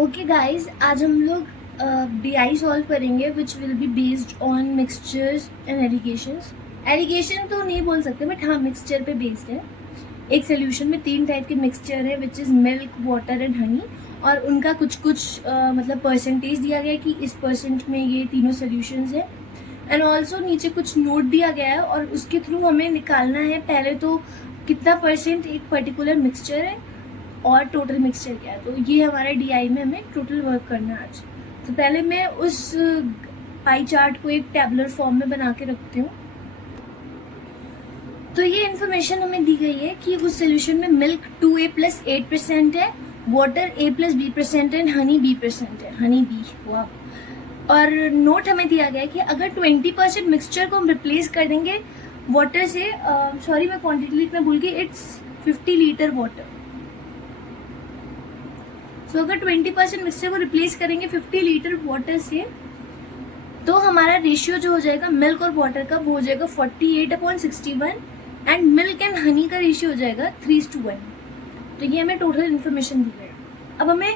Okay guys, आज हम लोग DI सॉल्व करेंगे which will be based on mixtures and alligations. Alligation तो नहीं बोल सकते बट हाँ मिक्सचर पे बेस्ड है। एक सोल्यूशन में 3 टाइप के मिक्सचर है which is milk, water and Honey, और उनका कुछ मतलब परसेंटेज दिया गया है कि इस परसेंट में ये तीनों सोल्यूशंस है। एंड ऑल्सो नीचे कुछ नोट दिया गया है और उसके थ्रू हमें निकालना है पहले तो कितना परसेंट एक पर्टिकुलर मिक्सचर है और टोटल मिक्सचर क्या है। तो ये हमारा DI में हमें टोटल वर्क करना है आज। तो पहले मैं उस पाई चार्ट को एक टैबुलर फॉर्म में बना के रखती हूँ। तो ये इन्फॉर्मेशन हमें दी गई है कि उस सोल्यूशन में मिल्क 2A + 8% है, वाटर A + B% है, हनी B% है, हनी B। वाह। और नोट हमें दिया गया है कि अगर 20% मिक्सचर को हम रिप्लेस कर देंगे वाटर से, सॉरी मैं क्वांटिटी लिखना भूल गई, इट्स 50 लीटर वाटर। तो अगर 20% मिक्सचर को रिप्लेस करेंगे 50 लीटर वाटर से, तो हमारा रेशियो जो हो जाएगा मिल्क और वाटर का वो हो जाएगा 48/61 एंड मिल्क एंड हनी का रेशियो हो जाएगा 3:1। तो ये हमें टोटल इन्फॉर्मेशन दी गई है। अब हमें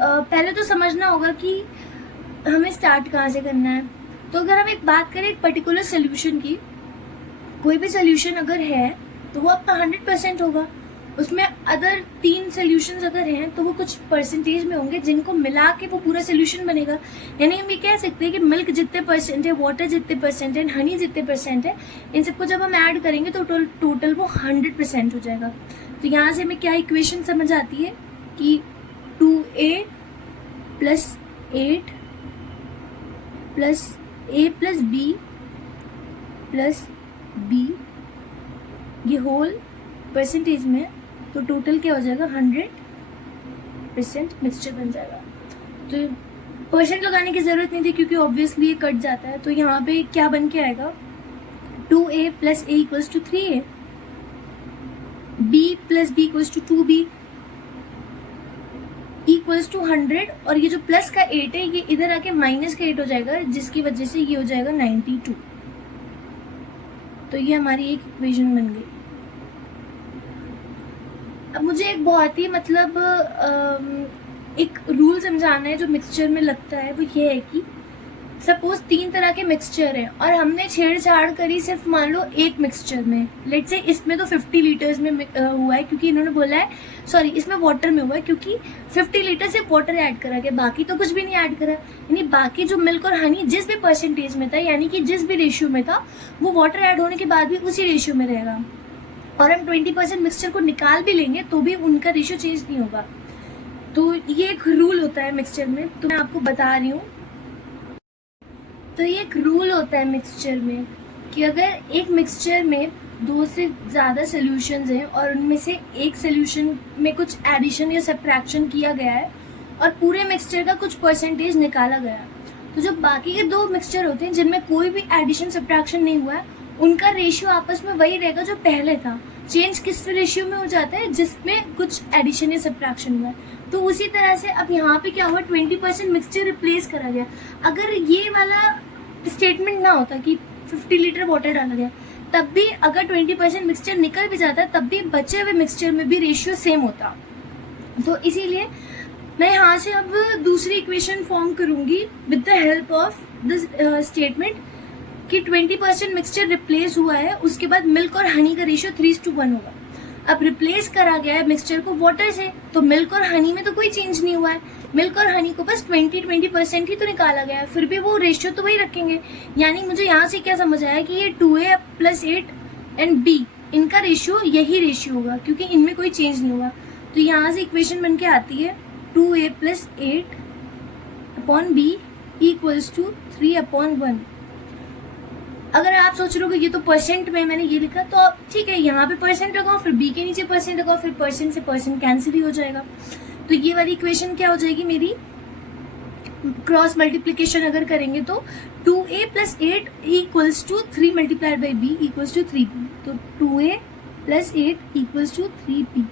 पहले तो समझना होगा कि हमें स्टार्ट कहाँ से करना है। तो अगर हम एक बात करें एक पर्टिकुलर सोल्यूशन की, कोई भी सोल्यूशन अगर है तो वो आपका 100% होगा। उसमें अदर 3 सोल्यूशंस अगर हैं तो वो कुछ परसेंटेज में होंगे जिनको मिला के वो पूरा सोल्यूशन बनेगा। यानी हम ये कह सकते हैं कि मिल्क जितने परसेंट है, वाटर जितने परसेंट है, हनी जितने परसेंट है, इन सबको जब हम ऐड करेंगे तो टोटल वो 100% हो जाएगा। तो यहाँ से हमें क्या इक्वेशन समझ आती है कि 2A + 8 + A + B + B ये होल परसेंटेज में, तो टोटल क्या हो जाएगा 100% मिक्सचर बन जाएगा। तो परसेंट लगाने की जरूरत नहीं थी क्योंकि ऑब्वियसली ये कट जाता है। तो यहाँ पे क्या बन के आएगा 2A + A = 3A, B + B = 2B = 100, और ये जो प्लस का 8 है ये इधर आके माइनस का 8 हो जाएगा जिसकी वजह से ये हो जाएगा 92। तो ये हमारी एक इक्वेशन बन गई। अब मुझे एक बहुत ही मतलब एक रूल समझाना है जो मिक्सचर में लगता है। वो ये है कि सपोज 3 तरह के मिक्सचर हैं और हमने छेड़छाड़ करी सिर्फ मान लो एक मिक्सचर में। लेट्स से इसमें तो 50 लीटर्स में हुआ है क्योंकि इन्होंने बोला है, सॉरी इसमें वाटर में हुआ है क्योंकि 50 लीटर से वाटर ऐड करा गया, बाकी तो कुछ भी नहीं ऐड करा। यानी बाकी जो मिल्क और हनी जिस भी परसेंटेज में था, यानी कि जिस भी रेशियो में था, वो वाटर ऐड होने के बाद भी उसी रेशियो में रहेगा। और हम 20% मिक्सचर को निकाल भी लेंगे तो भी उनका रेशियो चेंज नहीं होगा। तो ये एक रूल होता है मिक्सचर में, तो मैं आपको बता रही हूँ। तो ये एक रूल होता है मिक्सचर में कि अगर एक मिक्सचर में 2 से ज़्यादा सोल्यूशंस हैं और उनमें से एक सोल्यूशन में कुछ एडिशन या सब्ट्रैक्शन किया गया है और पूरे मिक्सचर का कुछ परसेंटेज निकाला गया, तो जो बाकी के 2 मिक्सचर होते हैं जिनमें कोई भी एडिशन सब्ट्रैक्शन नहीं हुआ है, उनका रेशियो आपस में वही रहेगा जो पहले था। चेंज किस रेशियो में हो जाता है जिसमें कुछ एडिशन या सब्ट्रैक्शन हुआ है। तो उसी तरह से अब यहाँ पे क्या हुआ, 20% मिक्सचर रिप्लेस करा गया। अगर ये वाला स्टेटमेंट ना होता कि 50 लीटर वाटर डाला गया, तब भी अगर 20% मिक्सचर निकल भी जाता तब भी बचे हुए मिक्सचर में भी रेशियो सेम होता। तो इसीलिए मैं यहाँ से अब दूसरी इक्वेशन फॉर्म करूंगी with the help of this statement कि 20% मिक्सचर रिप्लेस हुआ है, उसके बाद मिल्क और हनी का रेशियो 3:1 होगा। अब रिप्लेस करा गया है मिक्सचर को वाटर से, तो मिल्क और हनी में तो कोई चेंज नहीं हुआ है। मिल्क और हनी को बस 20% ही तो निकाला गया है, फिर भी वो रेशियो तो वही रखेंगे। यानी मुझे यहाँ से क्या समझ आया कि ये 2A + 8 एंड B, इनका रेशियो यही रेशियो होगा क्योंकि इनमें कोई चेंज नहीं हुआ। तो यहाँ से इक्वेशन बन के आती है 2A + 8/B = 3/1। अगर आप सोच रहे हो कि ये तो परसेंट में मैंने ये लिखा, तो ठीक है यहाँ पे परसेंट लगाओ, फिर B के नीचे परसेंट लगाओ, फिर परसेंट से परसेंट कैंसिल ही हो जाएगा। तो ये वाली इक्वेशन क्या हो जाएगी मेरी, क्रॉस मल्टीप्लीकेशन अगर करेंगे तो 2A + 8 = 3 × B = 3B। तो 2A + 8 = 3B,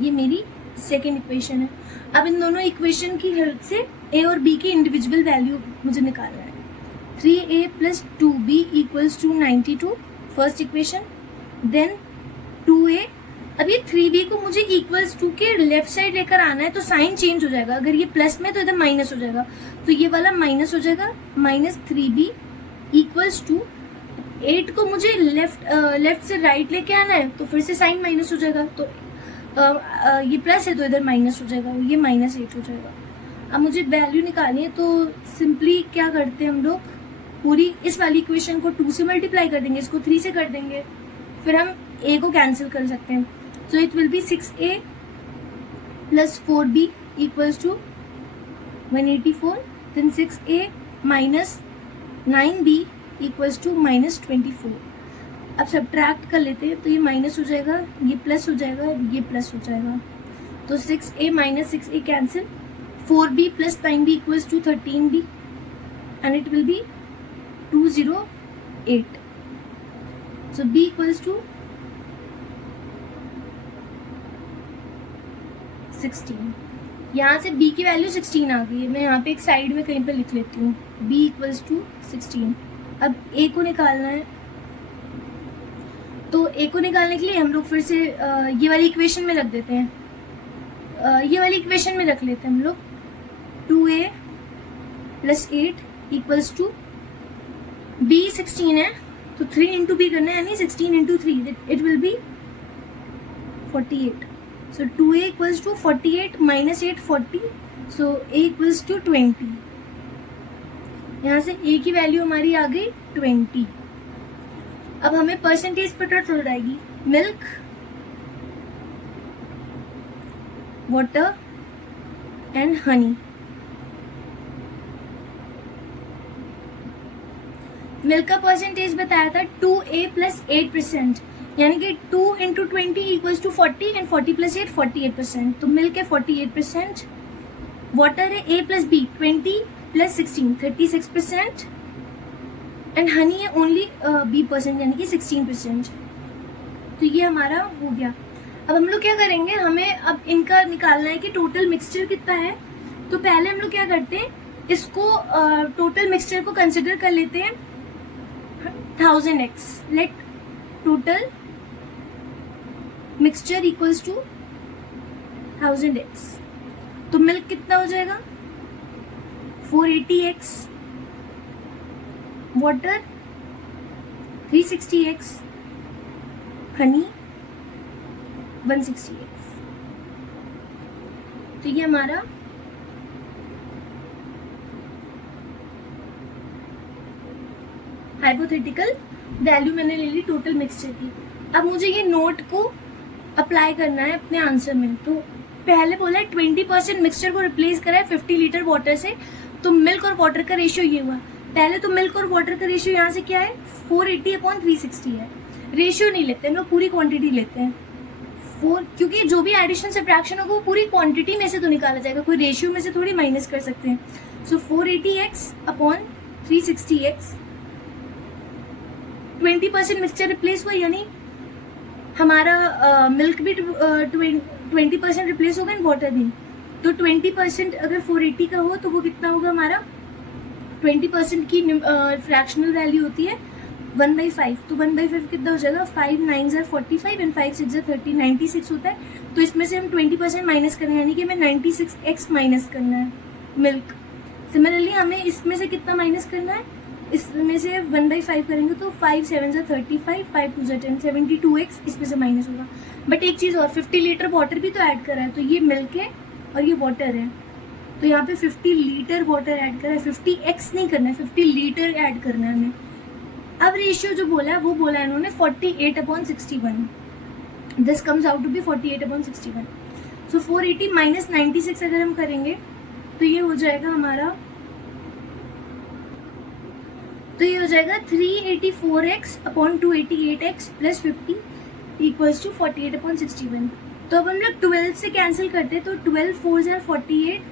ये मेरी सेकेंड इक्वेशन है। अब इन दोनों इक्वेशन की हेल्प से A और B की इंडिविजुअल वैल्यू मुझे निकालना है। 3A + 2B = 92, first equation. Then 2A अब ये 3b को मुझे इक्वल्स टू के लेफ्ट साइड लेकर आना है, तो साइन चेंज हो जाएगा। अगर ये प्लस में तो इधर माइनस हो जाएगा, तो ये वाला माइनस हो जाएगा, माइनस 3b इक्वल्स टू 8 को मुझे लेफ्ट से राइट लेके आना है, तो फिर से साइन माइनस हो जाएगा। तो ये प्लस है तो इधर माइनस हो जाएगा, ये -8 हो जाएगा। अब मुझे वैल्यू निकालनी है, तो सिंपली क्या करते हैं हम लोग, पूरी इस वाली इक्वेशन को 2 से मल्टीप्लाई कर देंगे, इसको 3 से कर देंगे, फिर हम a को कैंसिल कर सकते हैं। So it will be 6a plus 4b equals to 184, then 6a minus 9b equals to -24। अब सब्ट्रैक्ट कर लेते हैं, तो ये माइनस हो जाएगा, ये प्लस हो जाएगा, ये प्लस हो जाएगा, तो 6a minus 6a cancel, 4b plus 9b equals to 13b and it will be 208. So b equals to 16। यहाँ से b की वैल्यू 16 आ गई है। मैं यहाँ पे एक साइड में कहीं पे लिख लेती हूँ, b इक्वल्स टू 16। अब a को निकालना है, तो a को निकालने के लिए हम लोग फिर से ये वाली इक्वेशन में रख देते हैं, ये वाली इक्वेशन में रख लेते हैं हम लोग। 2a plus 8 equals to b 16 है, तो 3 इंटू b करना है, यानी 16 into 3, it will be 48। So 2a equals to 48 minus 8 40, so a equals to 20। यहाँ से a की वैल्यू हमारी आ गई 20। अब हमें परसेंटेज पता चल जाएगी, milk, water and honey. Milk का परसेंटेज बताया था 2a प्लस 8%, यानी कि 2 into 20 equals to 40 and 40 plus 8 48%, तो मिल्क है 48%। वाटर है a plus b 20 plus 16 36%, and honey है ओनली b%, यानी कि 16%। तो ये हमारा हो गया। अब हम लोग क्या करेंगे, हमें अब इनका निकालना है कि टोटल मिक्सचर कितना है। तो पहले हम लोग क्या करते हैं, इसको टोटल मिक्सचर को कंसिडर कर लेते हैं 1000x। Let total mixture equals to 1000x। तो मिल्क कितना हो जाएगा 480x, water 360x, Honey 160x। तो ये हमारा हाइपोथेटिकल वैल्यू मैंने ले ली टोटल मिक्सचर की। अब मुझे ये नोट को अप्लाई करना है अपने आंसर में। तो पहले बोला है 20% मिक्सचर को रिप्लेस करा है 50 लीटर वाटर से, तो मिल्क और वाटर का रेशियो ये हुआ। पहले तो मिल्क और वाटर का रेशियो यहाँ से क्या है 480/360 है। रेशियो नहीं लेते हम लोग, पूरी क्वांटिटी लेते हैं। क्योंकि जो भी एडिशन सब्ट्रैक्शन होगा वो पूरी क्वांटिटी में से तो निकाला जाएगा, कोई रेशियो में से थोड़ी माइनस कर सकते हैं। सो 480x/360x, 20% मिक्सचर रिप्लेस हुआ, यानी हमारा मिल्क भी 20% रिप्लेस होगा एंड वाटर भी। तो 20% अगर 480 का हो तो वो कितना होगा हमारा, 20% की फ्रैक्शनल वैल्यू होती है 1/5, तो 1/5 कितना हो जाएगा 5 9s are 45 and 5 6s are 30, 96 होता है। तो इसमें से हम 20% माइनस करें, यानी कि हमें 96x माइनस करना है मिल्क। सिमिलरली हमें इसमें से कितना माइनस करना है, इसमें से 1/5 करेंगे तो 5 7s are 35, 5 2s are 10, 72x इसमें से माइनस होगा। बट एक चीज़ और, 50 लीटर वाटर भी तो ऐड करा है, तो ये मिल्क है और ये वाटर है, तो यहाँ पे 50 लीटर वाटर ऐड करा है, 50x नहीं करना है, 50 लीटर ऐड करना है हमें। अब रेशियो जो बोला है वो बोला है इन्होंने 48/61, this comes out to be 48/61। So 480 minus 96 अगर हम करेंगे तो ये हो जाएगा हमारा, तो ये हो जाएगा 384x/288x प्लस 50 इक्वल्स टू 48/61। तो अब हम लोग 12 से कैंसिल करते हैं, तो 12 4s are 48,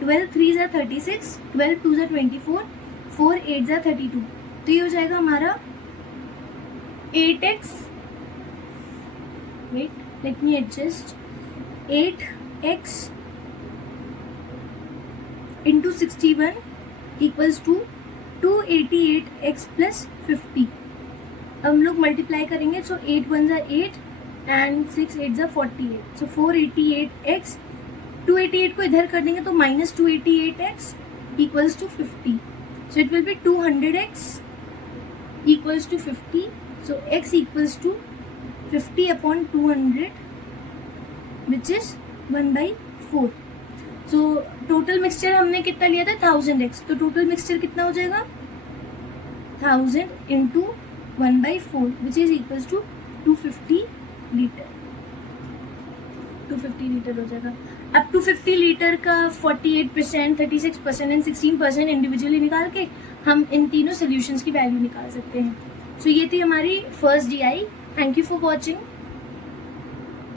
12 3s are 36, 12 2s are 24, 4 8s are 32। तो ये हो जाएगा हमारा 8x, wait let me adjust, 8x into 61 equals to 288x plus 50। अब हम लोग मल्टीप्लाई करेंगे, सो 8 1s are 8, एंड 6 8 ज़ा 48, सो 488x, 288 को इधर कर देंगे तो minus 288x equals to 50, so it will be 200x equals to 50, so x equals to 50 upon 200 which is 1/4. so total mixture हमने कितना लिया था 1000x, तो total mixture कितना हो जाएगा 1000 into 1/4 which is equals to 250 litre, 250 litre हो जाएगा. अब 250 लीटर का 48%, 36% एंड 16% इंडिविजुअली निकाल के हम इन तीनों सोल्यूशंस की वैल्यू निकाल सकते हैं. सो ये थी हमारी first DI. Thank you for watching.